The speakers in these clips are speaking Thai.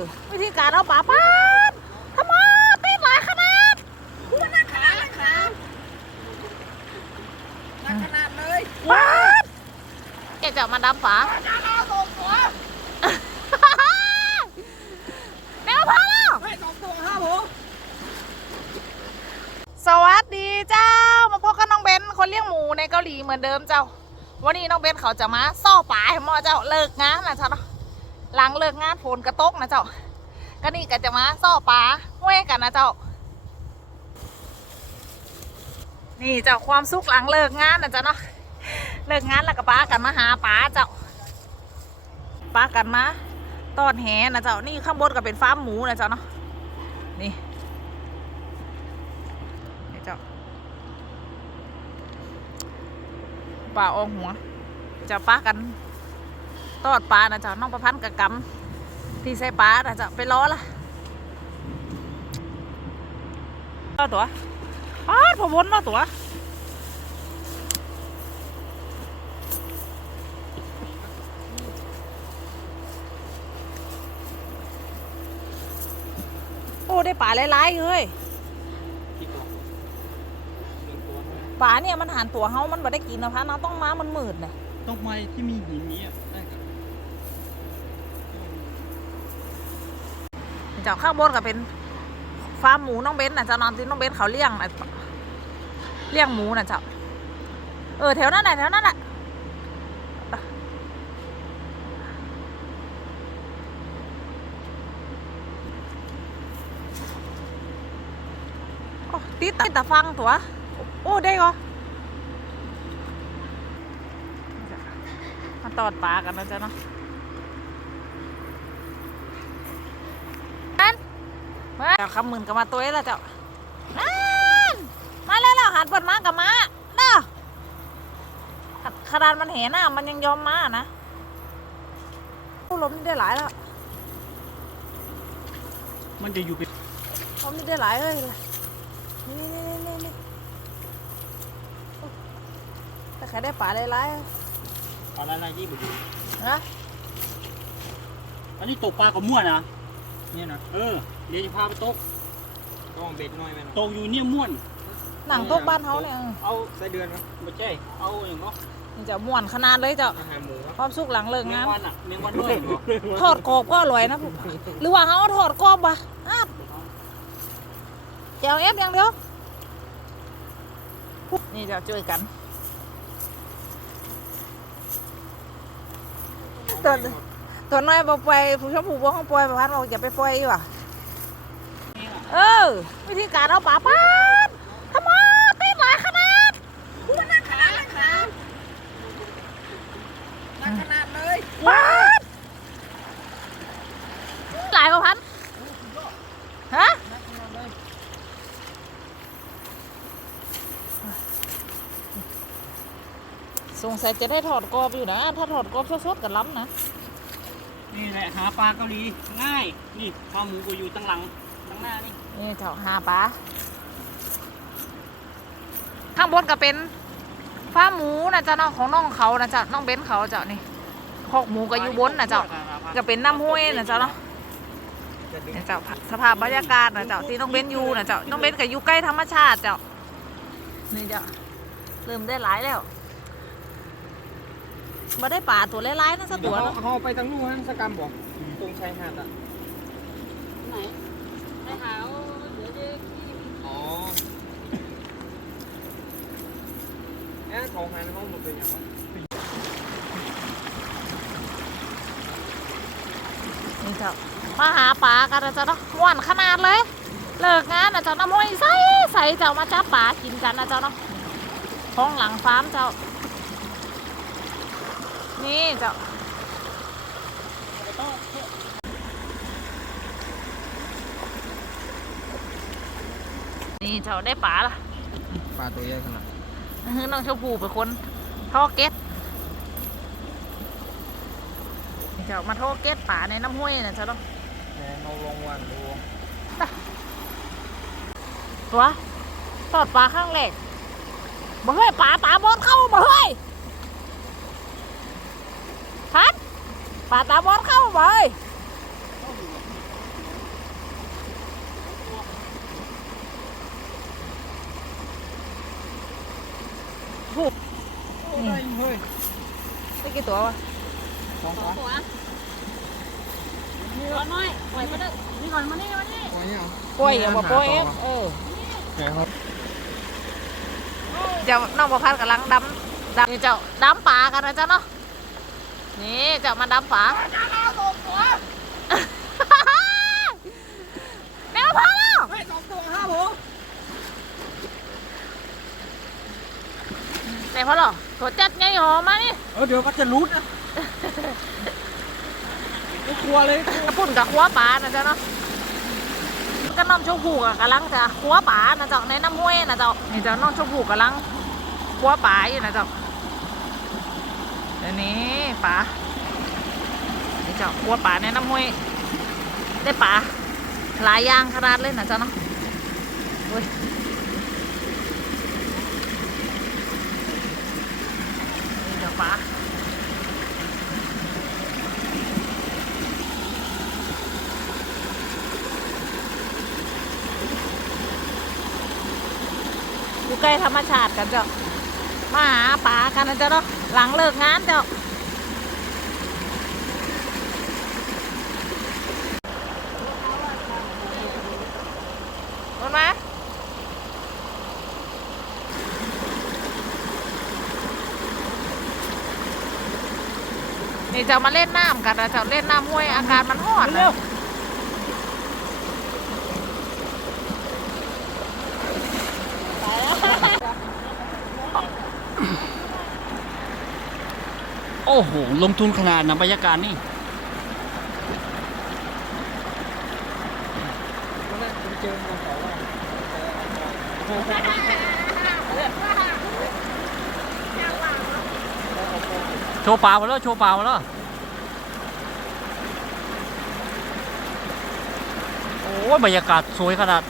อวิธีการเอาปลาปาดทำไมตีหลายขนาดกูมันนั่งขานั่งขานั่งขนาดเลยปาดแกจะเอามาดำปลาจ้าเราสองตัวเดี๋ยวพอแล้วให้สองตัวครับผมสวัสดีเจ้ามาพบกับน้องเบนคนเลี้ยงหมูในเกาหลีเหมือนเดิมเจ้า วันนี้น้องเบนเขาจะมาซ่อปลาให้หมอเจ้าเลิกงานนะเจ้าเนาะ หลังเลิกงานฝนกระตกนะเจ้าก็นี่ก็จะมาซ่อปลาห้วยกันนะเจ้า นี่เจ้าความสุขหลังเลิกงานนะเจ้าเนาะเลิกงานแล้วก็ป้ากันมาหาปลาเจ้าป้ากันมาตอนแหนะเจ้านี่ข้างบนก็เป็นฟาร์มหมูนะเจ้าเนาะนี่นี่เจ้าปลาอองหัวจะป้ากัน ตอดปลานะจ้าน้องประพันธ์กับกำที่ใส่ปลานะจ้าไปล้อละต่อตัวปาดพอวนเนาะตัวโอ้ ได้ปลาหลายๆเฮ้ยกี่ตัวหนึ่งตัวปลาเนี่ยมันหันตัวเฮามันบ่ได้กินนะพะน้องต้องมามันมืดเลยต้องไม้ที่มีหินนี้ได้ครับ เจ้าข้างบนก็เป็นฟาร์มหมูน้องเบนน่ะเจ้านอนที่น้องเบนเขาเลี้ยงน่ะเลี้ยงหมูน่ะเจ้าเออแถวนั้นน่ะแถวนั้นน่ะโอ้ติดตาตาฟังตัว โอ้ ได้เหรอมาตอดปลากันนะจ๊ะเนาะ มา เจ้าคำหมื่นกับมาตัวเองแล้วเจ้านั่นมาแล้วแล้วหันเปิดมากับมาเด้อขนาดมันเห็นน่ะมันยังยอมมานะโอ้ลมนี่ได้หลายแล้ว มันจะอยู่เป็นลมนี่ได้หลายเลยนี่นี่นี่นี่แต่ใครได้ปลาหลายอะไรอะไรที่บุญๆนะอันนี้ตกปลากับม่วนนะ เนี่ยนะเออเดี๋ยวจะพาไปตกต้องเบ็ดน้อยไหมตกอยู่เนี่ยม่วน หนังโต๊ะบ้านเขาเนี่ยเอาใส่เดือนนะไม่ใช่เอาอย่างเนาะนี่เจ้าม่วนขนาดเลยเจ้าอาหารหมูความสุขหลังเลิกเมียงานงวันอะเมียงวันด้วยเหรอทอดกรอบก็อร่อยนะผมหรือว่าเขาเอาทอดกรอบปะอ้าวแจวเอฟอย่างเดียวนี่จะช่วยกันตัว ตัวน้อยบอกไปผู้ชมผู้บอกเขาปล่อยประพันธ์บอกอย่าไปปล่อยดีกว่าเออวิธีการเอาปลาปาดทำไมตีหลายขนาดกูมันนั่งขานั่งขานั่งขนาดเลยปาดหลายประพันธ์ฮะนั่งขนาดเลยสงสัยจะได้ถอดกรอบอยู่นะ ถ้าถอดกรอบสดๆกับล้ำนะ นี่แหละหาปลาเกาหลีง่าย นี่ปลาหมูกูอยู่ตั้งหลังตั้งหน้านี่นี่เจ้าหาปลาข้างบนก็เป็นฟาหมูนะเจ้าน้องของน้องเขานะจ้าน้องเบ้นเขาเจ้านี่คอกหมูก็อยู่บนนะเจ้าก็เป็นน้ำห้วยนะเจ้าเนาะนี่เจ้าสภาพบรรยากาศนะเจ้าที่น้องเบ้นอยู่นะเจ้าน้องเบ้นก็อยู่ใกล้ธรรมชาติเจ้านี่เจ้าเริ่มได้หลายแล้ว มาได้ป่าตัวหลายๆนะสักเดี๋ยตัววเขาเนาะเขาไปทางนู้นนะสกรรมบอกตรงชายหาดอะไหนไปหาเดี๋ยวจะอ๋อเอ๊ะของหายในห้องหมดเป็นยังไงนี่เจ้ามาหาปลากันนะเจ้าเนาะม่วนขนาดเลย เลิกงานนะเจ้าน้ำมวยใส่ใส่เจ้ามาจับปลากินกันนะเจ้าเนาะท้องหลังฟาร์มเจ้า นี่เจ้านี่เจ้าได้ปลาละปลาตัวใหญ่ขนาดอื้อหือน้องชมพูเป็นคนท่อเก็ตนี่เจ้ามาท่อเก็ตปลาในน้ำห้วยนะเจ้าเนาะเราลงวันดูตัวตอดปลาข้างเหล็กบ่เฮ้ยปลาตาบอด ปาตาบอดเข้าไปได้กี่ตัววะสองตัวนี่ก่อนน้อยปล่อยมาเดิอนี่ก่อนมานี่มานี่ปล่อยเนี่ป่อยอย่าบอปล่อยเออแกครับเจ้าน้องบัวพันกำลังดำดำเจ้าดำปลากันนะเจ้าเนาะ นี่เจ้ามาดำป่าแมวพอแล้วให้สองตัวครับผมไหนพอหรอตัวจัดไงหอมานี่เออเดี๋ยวก็จะรุดนะไม่กลัวเลยกระปุ่นกับขัวป่านะเจ้าเนาะก็น้องชมพูกับกำลังจะขัวป่านะเจ้าในน้ำห้วยนะเจ้านี่เจ้าน้องชมพูกำลังขัวป่าอยู่นะเจ้าเดี๋ยวนี้ป่านี่เจ้าขัวป่าในน้ำห้วยได้ป่าหลายอย่างขนาดเลยนะเจ้าเนาะเฮ้ยนี่เจ้าป่าอยู่ใกล้ธรรมชาติกันเจ้ามาหาป่ากันนะเจ้าเนาะ หลังเลิกงานเจ้ามา นี่จะมาเล่นน้ำกันนะเจ้าเล่นน้ำห้วยอากาศมันร้อนนะ อ้โห ลงทุนขนาดนะบรรยากาศนี่โชว์ปลามาแล้ว โชว์ปลามาแล้ว โอ้บรรยากาศสวยขนาด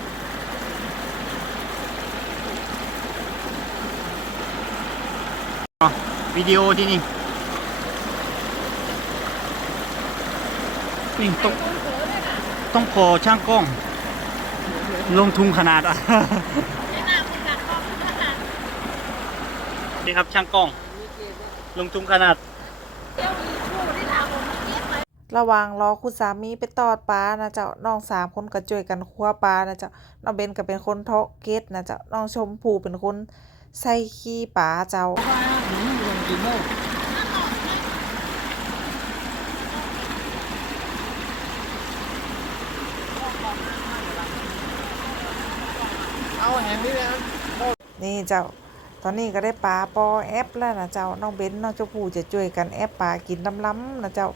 วิดีโอที่นี่ นี่ต้องต้องขอช่างกล้อง ลงทุนขนาดอะนี่ครับช่างกล้อง ลงทุนขนาด ระหว่างรอคุณสามีไปตอดปลานะเจ้าน้องสามคนก็ช่วยกันคั่วปลานะเจ้าน้องเบนก็เป็นคนเทาะเกตนะเจ้าน้องชมพูเป็นคนใส่ขี้ปลาเจ้าแหงนี่เลยครับ นี่เจ้า ตอนนี้ก็ได้ปลาปอแอปแล้วนะเจ้า น้องเบนน้องเจ้าผู้จะช่วยกันแอปปลากินล้ำๆนะเจ้า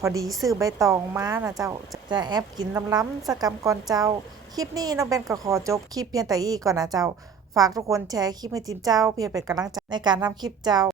พอดีซื้อใบตองมานะเจ้า จะแอปกินล้ำๆสกกรรมก่อนเจ้า คลิปนี้น้องเบนก็ขอจบคลิปเพียงแต่อีก่อนนะเจ้า ฝากทุกคนแชร์คลิปให้จิมเจ้า เพื่อเป็นกำลังใจในการทำคลิปเจ้า